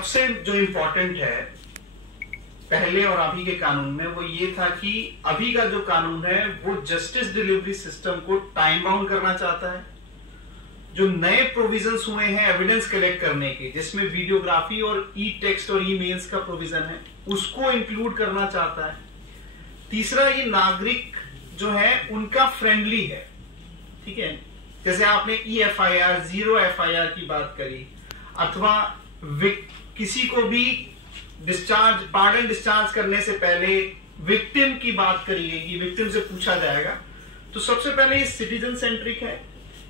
सबसे जो इम्पोर्टेंट है पहले और अभी के कानून में वो ये था कि अभी का जो कानून है वो जस्टिस डिलीवरी सिस्टम को टाइम बाउंड करना चाहता है। जो नए प्रोविजंस हुए हैं एविडेंस कलेक्ट करने के, जिसमें वीडियोग्राफी और ई टेक्स्ट और ईमेल्स का प्रोविजन है, उसको इंक्लूड करना चाहता है। तीसरा, ये नागरिक जो है उनका फ्रेंडली है। ठीक है, जैसे आपने EFIR, 0 FIR की बात करी, अथवा किसी को भी पार्डन डिस्चार्ज करने से पहले विक्टिम की बात करी गई, विक्टिम से पूछा जाएगा। तो सबसे पहले ये सिटीजन सेंट्रिक है,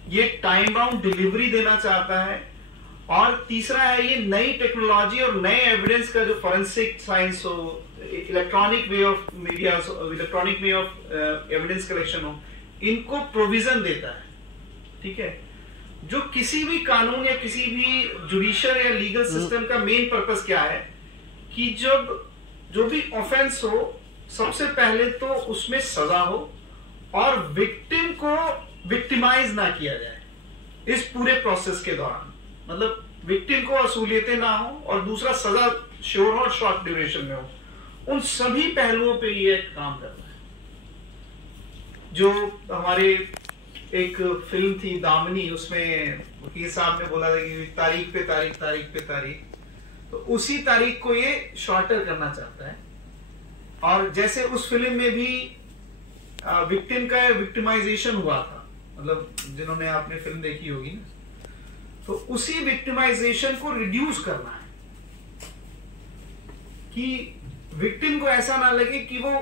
ये टाइम बाउंड डिलीवरी देना चाहता है। और तीसरा है ये नई टेक्नोलॉजी और नए एविडेंस का जो फॉरेंसिक साइंस हो, electronic way of media, electronic way of evidence collection हो, इनको प्रोविजन देता है। ठीक है, जो किसी भी कानून या किसी भी जुडिशियल या लीगल सिस्टम का मेन पर्पस क्या है कि जब जो भी ऑफेंस हो, सबसे पहले तो उसमें सजा हो और विक्टिम को विक्टिमाइज ना किया जाए इस पूरे प्रोसेस के दौरान। मतलब विक्टिम को असुलियतें ना हो और दूसरा सजा श्योर और शॉर्ट ड्यूरेशन में हो। उन सभी पहलुओं पे ये काम कर रहा है। जो हमारे एक फिल्म थी दामिनी, उसमें वकील साहब ने बोला था कि तारीख पे तारीख, तारीख पे तारीख, तो उसी तारीख को ये शॉर्टर करना चाहता है। और जैसे उस फिल्म में भी विक्टिम का विक्टिमाइजेशन हुआ था, मतलब जिन्होंने आपने फिल्म देखी होगी ना, तो उसी विक्टिमाइजेशन को रिड्यूस करना है कि विक्टिम को ऐसा ना लगे कि वो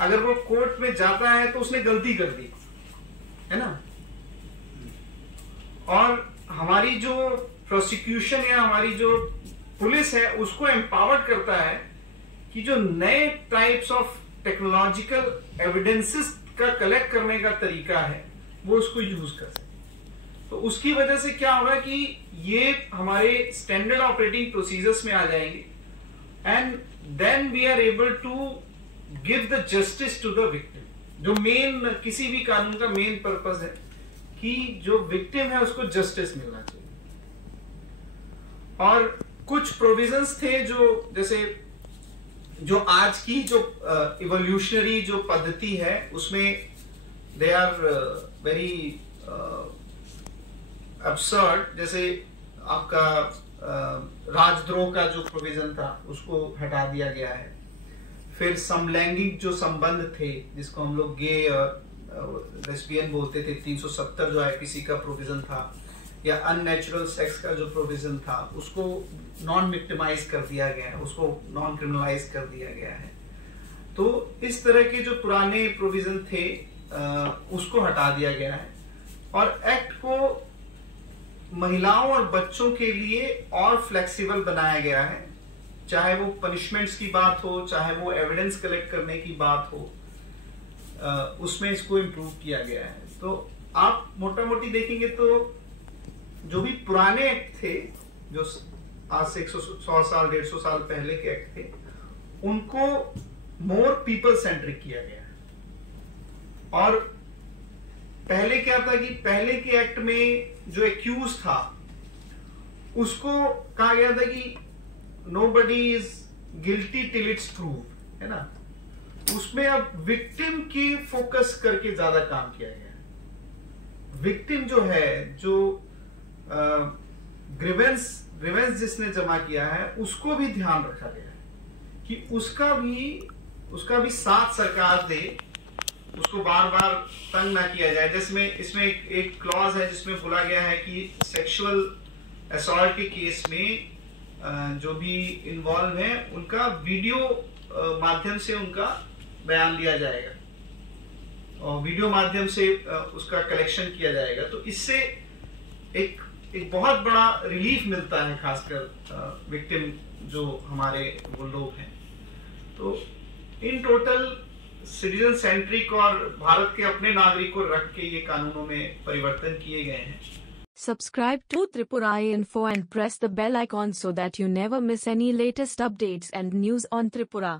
अगर वो कोर्ट में जाता है तो उसने गलती कर दी है ना। और हमारी जो प्रोसिक्यूशन या हमारी जो पुलिस है उसको एम्पावर्ड करता है कि जो नए टाइप्स ऑफ टेक्नोलॉजिकल एविडेंसेस का कलेक्ट करने का तरीका है वो उसको यूज कर सके। तो उसकी वजह से क्या होगा कि ये हमारे स्टैंडर्ड ऑपरेटिंग प्रोसीजर्स में आ जाएंगे and then we are able to give the justice to the victim. जो मेन किसी भी कानून का मेन पर्पस है कि जो विक्टिम है उसको जस्टिस मिलना चाहिए। और कुछ प्रोविजंस थे जो जैसे जो आज की जो इवोल्यूशनरी जो पद्धति है उसमें दे आर वेरी अब्सर्ड। जैसे आपका राजद्रोह का जो प्रोविजन था उसको हटा दिया गया है। फिर समलैंगिक जो संबंध थे जिसको हम लोग गे और लेस्बियन बोलते थे, 370 जो आईपीसी का प्रोविजन था, या अननेचुरल सेक्स का जो प्रोविजन था उसको नॉन विक्टिमाइज कर दिया गया है, उसको नॉन क्रिमिनलाइज कर दिया गया है। तो इस तरह के जो पुराने प्रोविजन थे उसको हटा दिया गया है और एक्ट को महिलाओं और बच्चों के लिए और फ्लेक्सिबल बनाया गया है। चाहे वो पनिशमेंट्स की बात हो, चाहे वो एविडेंस कलेक्ट करने की बात हो, उसमें इसको इम्प्रूव किया गया है। तो आप मोटा मोटी देखेंगे तो जो भी पुराने एक्ट थे जो आज से 100 साल 150 साल पहले के एक्ट थे उनको मोर पीपल सेंट्रिक किया गया है। और पहले क्या था कि पहले के एक्ट में जो एक्यूज था उसको कहा गया था कि nobody is guilty till it's prove, है ना। उसमें अब विक्टिम की फोकस करके ज्यादा काम किया गया है। विक्टिम जो है, जो ग्रीवेंस जिसने जमा किया है उसको भी ध्यान रखा गया है कि उसका भी साथ सरकार दे, उसको बार बार तंग ना किया जाए। जिसमें इसमें एक क्लॉज है जिसमें बोला गया है कि सेक्सुअल असॉल्ट के केस में जो भी इन्वॉल्व है उनका वीडियो माध्यम से उनका बयान लिया जाएगा और वीडियो माध्यम से उसका कलेक्शन किया जाएगा। तो इससे एक बहुत बड़ा रिलीफ मिलता है, खासकर विक्टिम जो हमारे वो लोग हैं। तो इन टोटल सिटीजन सेंट्रिक और भारत के अपने नागरिक को रख के ये कानूनों में परिवर्तन किए गए हैं। Subscribe to Tripura Info and press the bell icon so that you never miss any latest updates and news on Tripura.